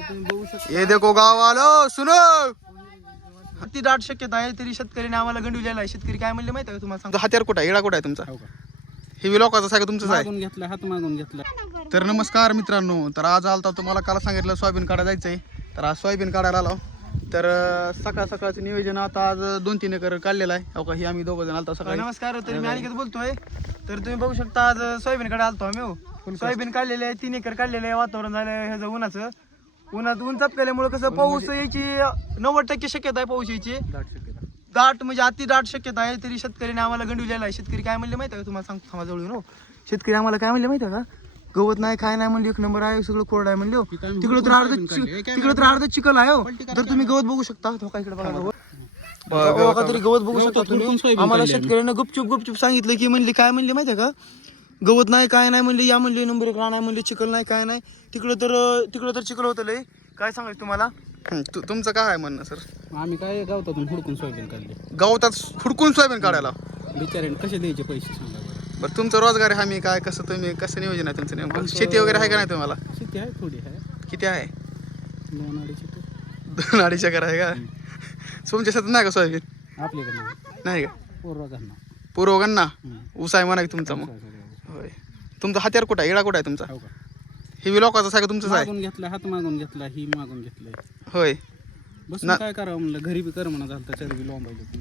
तुम्ही बघू शकता ये देखो गाव आलो सुनो. ती दाट शक्यता आहे तरी शेतकरीने आम्हाला गंडविलेला आहे. शेतकरी काय म्हणले माहिती आहे का तुम्हाला सांगतो. हत्यार कुठं आहे, येडा कुठं आहे तुमचा. हे लोकांचं सगळं तुमचंच आहे. मागून घेतला, हात मागून घेतला. तर नमस्कार मित्रांनो. तर आज आलता तुम्हाला काल सांगितलं सोयाबीन काढायला जायचंय. तर आज सोयाबीन काढायला आलो. तर सकाळ सकाळचं नियोजन आता आज 2-3 एकर काढलेलं आहे. हो का, ही आम्ही दोघं जण आलतो सकाळी. नमस्कार. तर मी अनिकेत बोलतोय. तर तुम्ही बघू शकता आज सोयाबीन काढायला आलतो आम्ही. हो, सोयाबीन काढलेले आहे, 3 एकर काढलेले आहे. वातावरण झालं ह्याचं उन्हाचं. ऊन चपल्यामुळे कसं पाऊस यायची 90% शक्यता आहे. पाऊस यायची दाट म्हणजे अति दाट शक्यता आहे. तरी शेतकरीने आम्हाला गंडविलेला आहे. शेतकरी काय म्हणले माहिती आहे का तुम्हाला सांगतो थांबा जवळ येऊन. शेतकरी आम्हाला काय म्हणले माहिती आहे का, गवत नाही काय नाही म्हणले, 1 नंबर आहे, सगळं कोरड आहे म्हणले. तिकडे तर अर्ध चिखल आहे. तर तुम्ही गवत बघू शकता. इकडे बघा तरी गवत बघू शकता तुम्ही. आम्हाला शेतकऱ्यांना गुपचूप सांगितलं की म्हणली काय म्हणले माहिती आहे का, गवत नाही काय नाही म्हणले, या म्हणले नंबर 1 नाही म्हणले, चिखल नाही काय नाही. तिकडं तर चिखल होतं लय. काय सांगायचं तुम्हाला. तुमचं काय आहे म्हणणं सर. आम्ही काय गावतातून हुडकून सोयाबीन काढले. गावतात हुडकून सोयाबीन काढायला बिचाऱ्याने कसे द्यायचे पैसे सांगा बरं. बरं तुमचं रोजगार आहे हमी काय कसं तुम्ही कसं नियोजन आहे तुमचं नेमकं. शेती वगैरे आहे का नाही तुम्हाला. शेती आहे, थोडी आहे. किती आहे. 2-2.5 एकर. 2-2.5 एकर आहे का. तुमच्या शेतात नाही का सोयाबीन. आपल्याकडे नाही का. पूर्व गन्ना ऊस आहे म्हणा की तुमचा. मग होय. तुमचं हत्यार कुठं आहे, येडा कुठं आहे तुमचा. हे लोकांचं सगळं तुमचंच आहे. मागून घेतला, हात मागून घेतला, ही मागून घेतलंय. होय. बस काय करावं म्हणलं, घरी बी कर म्हणा झालं चरबी लोंबायला.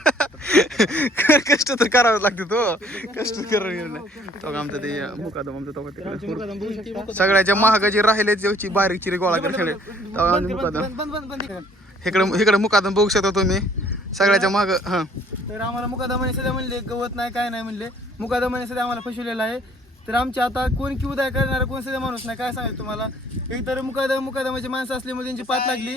कष्ट तर करावं लागते तो. कष्ट करून आमचं ते मुकादम आमचं तो सगळ्याच्या महाग जे राहिले जेवची बारीक चिरी गोळा करते इकडे मुकादम बघू शकता तुम्ही सगळ्याच्या महाग. हा तर आम्हाला मुकादमाने सध्या म्हणले गवत नाही काय नाही म्हणले. मुकादमाने सध्या आम्हाला फसवलेला आहे. तर आमच्या आता कोण की उदय करणारा कोण सध्या माणूस नाही. काय सांगायचं तुम्हाला. एक तर मुकादमाची माणसं असल्यामुळे त्यांची पाठ लागली.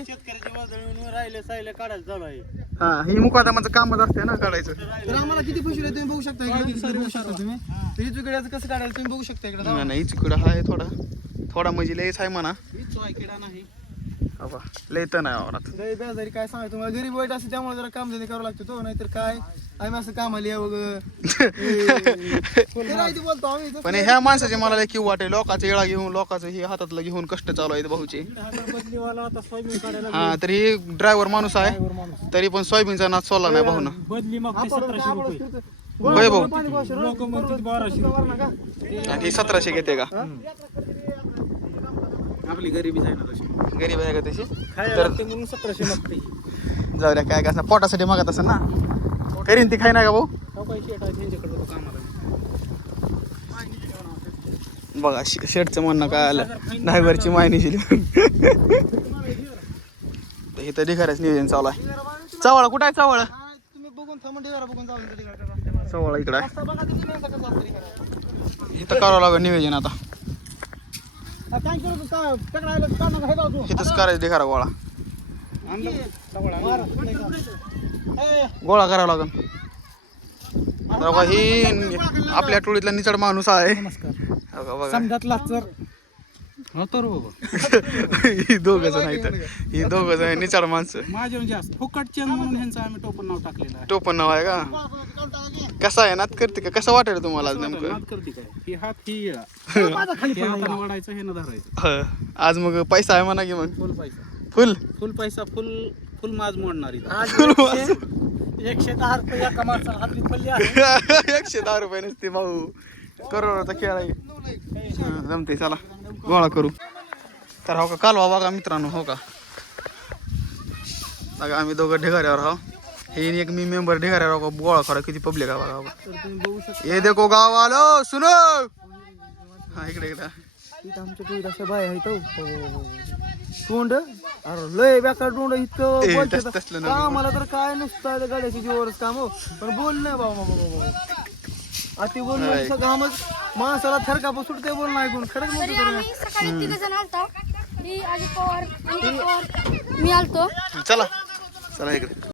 हा ही मुकादमाचं कामच असते ना काढायचं. तर आम्हाला किती फसवले तुम्ही बघू शकता. इकडे बघू शकता तुम्ही. तर ही चुकड्याचं कसं काढायचं तुम्ही बघू शकता. इकडे नाही चुकडा आहे थोडा म्हणजे लयच आहे म्हणा. नाही लय तर नाही आवडत. लय बेजारी काय सांगायचं तुम्हाला. गरीब वाईट असं त्यामुळे जरा काम धंदे करावं लागतं तो. नाहीतर काय आम्ही असं काम आली बोलतो आम्ही. पण ह्या माणसाचे मला लय किंवा वाटे लोकांचं येळा घेऊन लोकांचं हे हातातलं घेऊन कष्ट चालू आहेत भाऊचे. हा तर ही ड्रायव्हर माणूस आहे तरी पण सोयाबीनचा नाच सोडला नाही भाऊ ना. होय भाऊ. आणि ही 1700 घेते का. आपली गरीबी आहे ना तशी. गरीब आहे का तशी. तर म्हणून 1700 मागते. जाऊ द्या काय कसं पोटासाठी मागत असं ना. करीन ती खाई ना का भाऊ. बघा शेटचं म्हणणं काय आलं. ड्रायव्हरची मायनी इथं ढिगाऱ्याच नियोजन चालू आहे. चवळा कुठं आहे चवळा. चवळा इकडं आहे. इथं करावं लागेल नियोजन आता. इथंच करायचं ढिगारा गोळा करावा लागेल. ही आपल्या टोळीतला निचड माणूस आहे. ही दोघच नाही तर ही दोघच आहे निचड माणसं. फुकटचे म्हणून ह्यांचं आम्ही टोपण नाव टाकलेलं आहे. टोपण नाव आहे का. कसं आहे नात करते का कसं वाटेल तुम्हाला नेमकं. करते काय ही हात ही येळा वाढायचं हे ना धरायचं. आज मग पैसा आहे म्हणा की मग. फुल पैसा फुल पैसा फुल माज मोडणार. 110 रुपये एका माणसाला हातली पडली आहे. 110 रुपये नसते भाऊ. करोडाचा खेळ आहे. जमते चला गोळा करू. तर हो का कालवा बघा मित्रांनो. हो का बघा आम्ही दोघं ढिगाऱ्यावर आहो. हे एक मी मेंबर ढिगाऱ्यावर गोळा करा. किती पब्लिक आहे बघा. ये देखो गाव आलो सुनो. हा इकडे आमच्या टोळीत अशा बाय आहेत. तोंड अरे लय बेकार तोंड इतकं आम्हाला तर काय नुसतं गाड्याची जीवावरच काम हो. पण बोल नाही बाबा अति बोल कामच माणसाला थरकाप सुटते बोल नाही ऐकून. खरंच मी आलतो. चला इकडे.